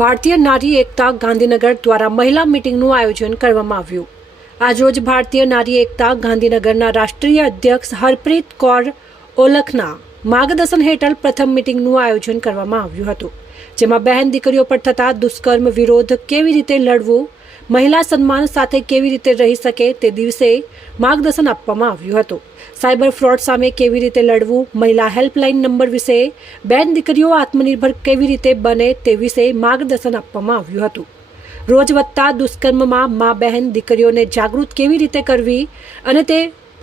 ભારતીય નારી એકતા ગાંધીનગર દ્વારા મહિલા મિટિંગનું આયોજન કરવામાં આવ્યું. આજરોજ ભારતીય નારી એકતા ગાંધીનગરના રાષ્ટ્રીય અધ્યક્ષ હરપ્રીત કૌર ઓલખના માર્ગદર્શન હેઠળ પ્રથમ મિટિંગનું આયોજન કરવામાં આવ્યું હતું, જેમાં બહેન દીકરીઓ પર થતા દુષ્કર્મ વિરોધ કેવી રીતે લડવું મહિલા સન્માન સાથે કેવી રીતે રહી શકે તે દિવસે માર્ગદર્શન આપવામાં આવ્યું હતું. સાયબર ફ્રોડ સામે કેવી રીતે લડવું, મહિલા હેલ્પલાઇન નંબર વિશે, બેન દીકરીઓ આત્મનિર્ભર કેવી રીતે બને તે વિશે માર્ગદર્શન આપવામાં આવ્યું હતું. રોજ વધતા દુષ્કર્મમાં મા બહેન દીકરીઓને જાગૃત કેવી રીતે કરવી અને તે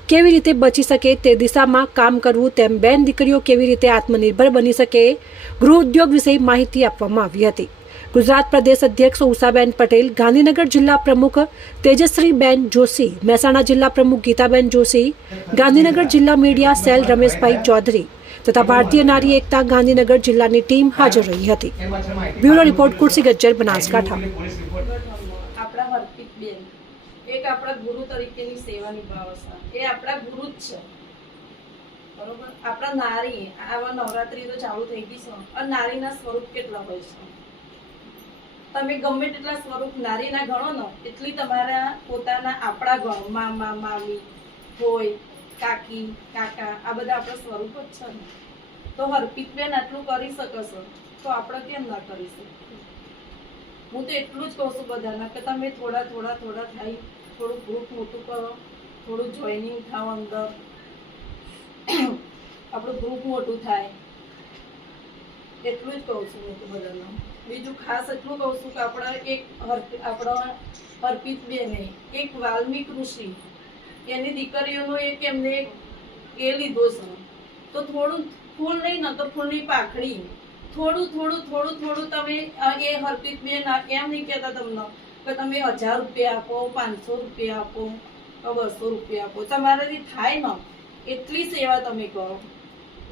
કેવી રીતે બચી શકે તે દિશામાં કામ કરવું તેમ બેન દીકરીઓ કેવી રીતે આત્મનિર્ભર બની શકે, ગૃહ ઉદ્યોગ વિશે માહિતી આપવામાં આવી હતી. ગુજરાત પ્રદેશ અધ્યક્ષ ઉષાબેન પટેલ, ગાંધીનગર જિલ્લા પ્રમુખ તેજશ્રીબેન જોશી, મહેસાણા જિલ્લા પ્રમુખ ગીતાબેન જોશી, ગાંધીનગર જિલ્લા મીડિયા સેલ રમેશભાઈ ચૌધરી તથા ભારતીય નારી એકતા ગાંધીનગર જિલ્લાની ટીમ હાજર રહી હતી. Bureau report Kursi Gajjar, Banaskantha. આપણા નારી, આવા નવરાત્રી તો ચાલુ થઈ ગઈ છે. નારીના સ્વરૂપ કેટલા હોય છે? તમે ગમે તેટલા સ્વરૂપ નારીના ગણો ને, એટલી તમારા પોતાના આપણા ગણો, મામા, મામી હોય કાકી, કાકા, આ બધા આપણા સ્વરૂપ જ છે ને. તો હર્પિત બેન આટલું કરી શકશો તો આપણે કેમ ના કરી શકીએ? હું તો એટલું જ કહું છું બધાના કે તમે થોડા થોડા થોડા થાય, થોડું ગ્રુપ મોટું કરો, થોડું જોઈનિંગ થાવ અંદર. આપણું ગ્રુપ મોટું થાય. એટલું જ કહું છું હું તો બધાને બીજું ખાસ એટલું કહું છું કે આપણા એક આપણા હર્પિત બેને એક વાલ્મિક ઋષિ, એની દીકરીઓનો એક એમને એ લીધો છે. તો થોડું ફૂલ નહીં, ને તો ફૂલની પાખડી. થોડું થોડું થોડું થોડું તમે એ હરપિત બેન એમ નહીં કહેતા તમને કે તમે હજાર રૂપિયા આપો, પાંચસો રૂપિયા આપો બસો રૂપિયા આપો. તમારાથી થાય ને. એટલી સેવા તમે કરો.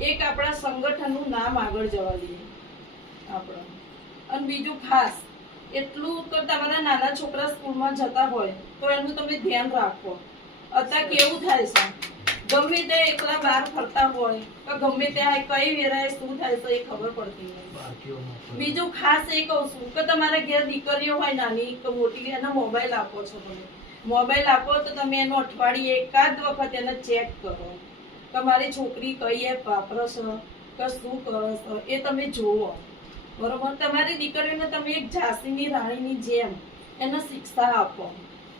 એક આપણા સંગઠનનું નામ આગળ જવા દઈએ. આપણે. અને બીજું ખાસ એટલું તો તમારા નાના છોકરા સ્કૂલમાં જતા હોય તો એનું તમે ધ્યાન રાખો. અત્યારે કેવું થાય છે? ગમે તે એકલા બહાર ફરતા હોય તો ગમે ત્યાં કઈ વેરાય શું થાય છે એ ખબર પડતી નહીં. બીજું ખાસ એ કહું છું કે તમારા ઘેર દીકરીઓ હોય નાની કે મોટી એને મોબાઈલ આપો છો તમે. મોબાઈલ આપો તો તમે એનો અઠવાડિયે એકાદ વખત એને ચેક કરો. કે મારી છોકરી કઈ એપ વાપરે છે, કે શું કરો છે, એ તમે જુઓ. બરોબર? તમારી દીકરીને તમે એક ઝાંસીની રાણીની જેમ એને શિક્ષા આપો.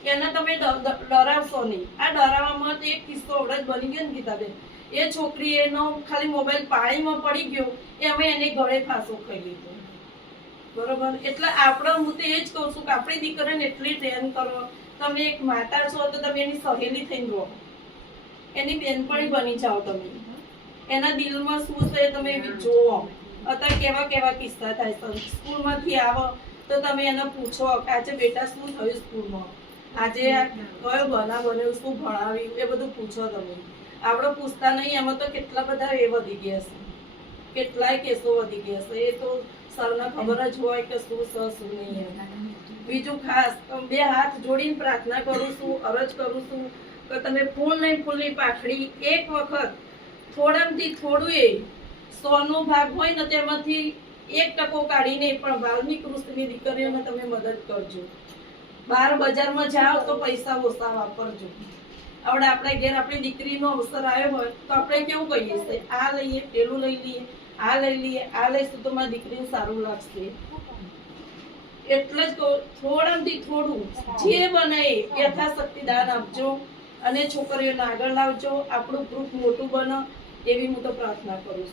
એને તમે ડરાવશો નહીં. આ ડરાવવામાં તો એક કિસ્સો હમણાં બની ગયો ને ગીતાબેન. એ છોકરી એનો ખાલી મોબાઈલ પાણીમાં પડી ગયો, એ અમે એને ગળે ફાંસો ખાઈ લીધો. બરોબર? એટલે આપણે, હું તો એ જ કહું છું કે આપણી દીકરીને એટલી ટ્રેન કરો. તમે એક માતા છો તો તમે એની સહેલી થઈને રહો. એની બેનપણી બની જાઓ તમે. એના દિલમાં શું છે તમે જોવો. અત્યારે કેવા કેવા કિસ્સા થાય સ્કૂલમાંથી આવો તો તમે એને પૂછો કે આજે બેટા શું થયું સ્કૂલમાં? આજે કયો બના બન્યો શું ભણાવ્યું એ બધું પૂછો તમે. આપણે પૂછતા નહીં એમાં તો કેટલા બધા એ વધી ગયા છે. કેટલાય કેસો વધી ગયા છે. એ તો સરને ખબર જ હોય કે શું છે શું નહીં. બીજું ખાસ બે હાથ જોડીને પ્રાર્થના કરું છું અરજ કરું છું કે તમે ફૂલ નહીં ફૂલની પાખડી એક વખત થોડામાંથી થોડું એ સોનો ભાગ હોય ને તેમાંથી એક ટકો કાઢીને પણ વાલ્મિક કૃષ્ણની દીકરીઓને તમે મદદ કરજો. બહાર બજારમાં જાઓ તો પૈસા ઓછા વાપરજો. આપણે આપણા ઘેર આપણી દીકરીનો અવસર આવ્યો હોય તો આપણે કેવું કહીએ છે? આ લઈએ, પેલું લઈ લઈએ, આ લઈ લઈએ, આ લઈશું તો મારી દીકરીને સારું લાગશે. એટલે જ કહું, થોડામથી થોડું જે બને યથાશક્તિ દાન આપજો. અને છોકરીઓને આગળ લાવજો. આપણું ગ્રુપ મોટું બને એવી હું તો પ્રાર્થના કરું છું.